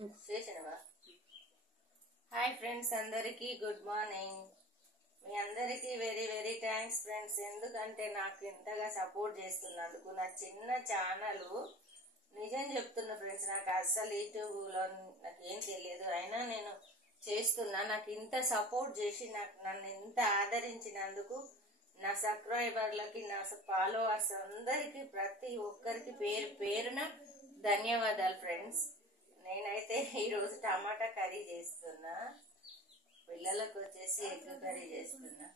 చేసినవా? Hi friends, అందరికీ good morning. మీ అందరికీ వెరీ వెరీ థ్యాంక్స్ ఫ్రెండ్స్. ఎందుకంటే నాకు ఇంతగా సపోర్ట్ చేస్తున్నందుకు. నా చిన్న ఛానల్ నిజం చెప్తున్నా ఫ్రెండ్స్, నాకు అస్సలు యూట్యూబ్లో నాకేం తెలియదు, అయినా నేను చేస్తున్నా. నాకు ఇంత సపోర్ట్ చేసి నన్ను ఇంత ఆదరించినందుకు నా సబ్స్క్రైబర్లకి, నా ఫాలోవర్స్ అందరికీ, ప్రతి ఒక్కరికి పేరు పేరున ధన్యవాదాలు ఫ్రెండ్స్. నేనైతే ఈరోజు టమాటా కర్రీ చేస్తున్నా, పిల్లలకు వచ్చేసి ఎగ్ కర్రీ చేస్తున్నా.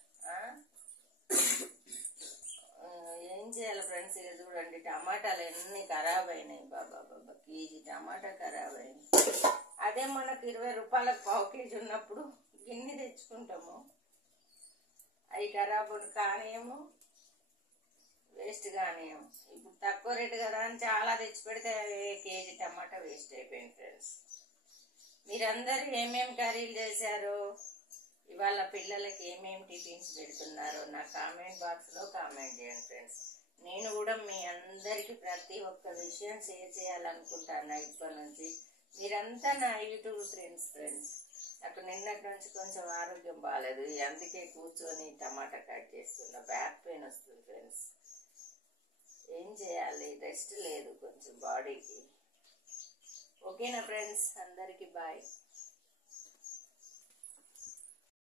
ఏం చేయాలి ఫ్రెండ్స్, ఇక చూడండి టమాటాలు ఎన్ని ఖరాబ్ అయినాయి. బాబా కేజీ టమాటా ఖరాబ్ అయినాయి. అదే మనకు 20 రూపాయలకు పావు కేజీ ఉన్నప్పుడు గిన్నె తెచ్చుకుంటాము, అవి ఖరాబ్ కానియేమో, వేస్ట్ కానియేమో. ఇప్పుడు తక్కువ రేటు కదా అని చాలా తెచ్చి పెడితే కేజీ టమాటా వేస్ట్ అయిపోయింది ఫ్రెండ్స్. మీరందరూ ఏమేమి కర్రీలు చేశారో, ఇవాళ పిల్లలకి ఏమేమి టిఫిన్స్ పెడుతున్నారో నా కామెంట్ బాక్స్లో కామెంట్ చేయండి ఫ్రెండ్స్. నేను కూడా మీ అందరికీ ప్రతి ఒక్క విషయం షేర్ చేయాలనుకుంటాను ఇప్పటి నుంచి. మీరంతా నా యూట్యూబ్ ఫ్రెండ్స్. నాకు నిన్నటి నుంచి కొంచెం ఆరోగ్యం బాగాలేదు, అందుకే కూర్చొని టమాటా కట్ చేస్తున్నా. బ్యాక్ పెయిన్ వస్తుంది ఫ్రెండ్స్, ఏం చేయాలి, రెస్ట్ లేదు కొంచెం బాడీకి. ఓకేనా ఫ్రెండ్స్, అందరికీ బాయ్.